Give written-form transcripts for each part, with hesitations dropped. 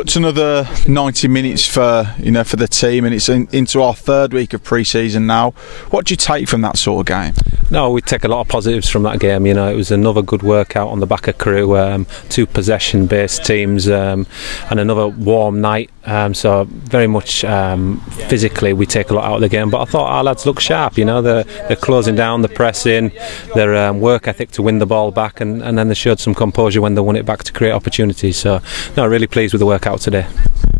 Well, it's another 90 minutes for the team, and it's into our third week of pre-season now. What do you take from that sort of game? No, we take a lot of positives from that game. It was another good workout on the back of Crewe, two possession-based teams, and another warm night. So very much physically we take a lot out of the game. But I thought our lads look sharp. They're closing down, they're pressing, their work ethic to win the ball back, and then they showed some composure when they won it back to create opportunities. So, no, really pleased with the workout today.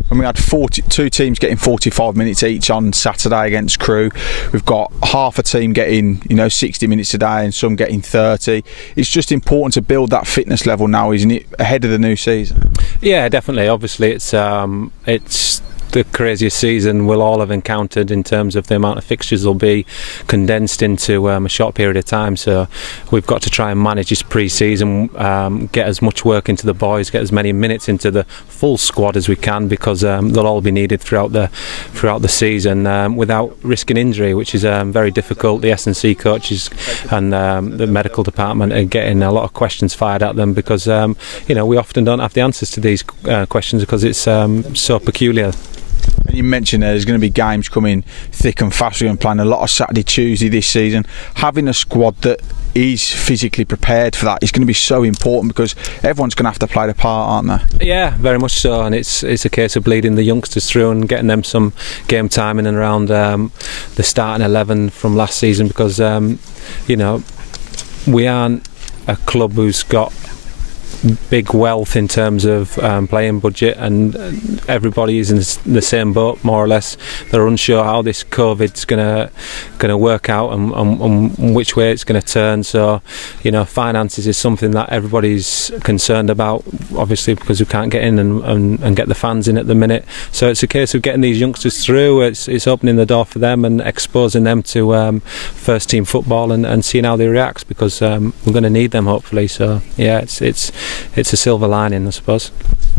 And we had two teams getting 45 minutes each on Saturday against Crewe. We've got half a team getting 60 minutes today and some getting 30. It's just important to build that fitness level now, isn't it, ahead of the new season? Yeah, definitely. Obviously it's the craziest season we'll all have encountered in terms of the amount of fixtures will be condensed into a short period of time. So we've got to try and manage this pre-season, get as much work into the boys, get as many minutes into the full squad as we can, because they'll all be needed throughout the season without risking injury, which is very difficult. The S&C coaches and the medical department are getting a lot of questions fired at them because we often don't have the answers to these questions because it's so peculiar. And you mentioned there's going to be games coming thick and fast. We're going to play a lot of Saturday, Tuesday this season. Having a squad that is physically prepared for that is going to be so important, because everyone's going to have to play the part, aren't they? Yeah, very much so. And it's a case of bleeding the youngsters through and getting them some game time in and around the starting 11 from last season, because we aren't a club who's got big wealth in terms of playing budget, and everybody is in the same boat more or less. They're unsure how this COVID's going to work out and which way it's going to turn. So finances is something that everybody's concerned about, obviously, because we can't get in and get the fans in at the minute. So it's a case of getting these youngsters through. It's opening the door for them and exposing them to first team football and seeing how they react, because we're going to need them, hopefully. So yeah, it's a silver lining, I suppose.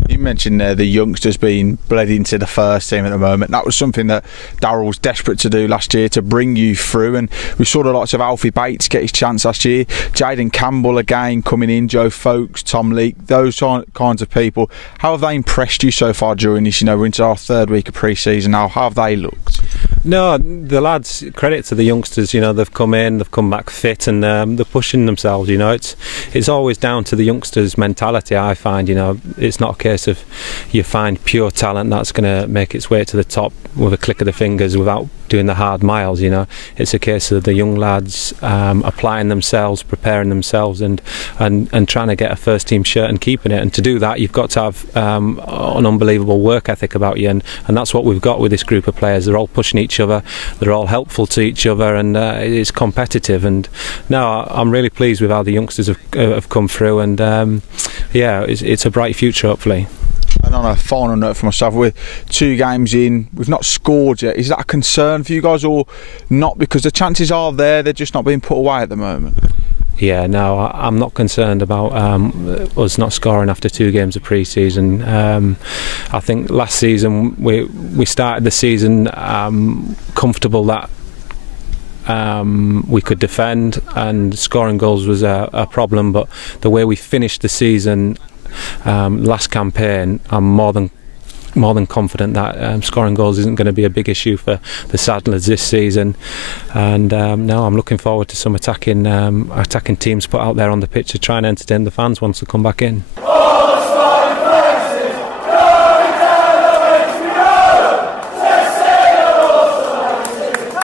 You mentioned the youngsters being bled into the first team at the moment. That was something that Darryl was desperate to do last year, to bring you through, and we saw the lots of Alfie Bates get his chance last year, Jaden Campbell again coming in, Joe Folkes, Tom Leake, those kinds of people. How have they impressed you so far during this? We're into our third week of pre-season now. How have they looked? No, the lads, credit to the youngsters, they've come in, they've come back fit, and they're pushing themselves. It's always down to the youngsters' mentality, I find. It's not a case of you find pure talent that's going to make its way to the top with a click of the fingers without doing the hard miles. It's a case of the young lads applying themselves, preparing themselves, and trying to get a first team shirt and keeping it. And to do that, you've got to have an unbelievable work ethic about you, and that's what we've got with this group of players. They're all pushing each other, they're all helpful to each other, and it's competitive. And no, I'm really pleased with how the youngsters have come through, and it's a bright future, hopefully. And on a final note for myself, we're 2 games in, we've not scored yet. Is that a concern for you guys, or not? Because the chances are there, they're just not being put away at the moment. Yeah, no, I'm not concerned about us not scoring after 2 games of pre-season. I think last season we started the season comfortable that we could defend, and scoring goals was a problem. But the way we finished the season last campaign, I'm more than confident that scoring goals isn't going to be a big issue for the Saddlers this season. And no, I'm looking forward to some attacking teams put out there on the pitch to try and entertain the fans once they come back in.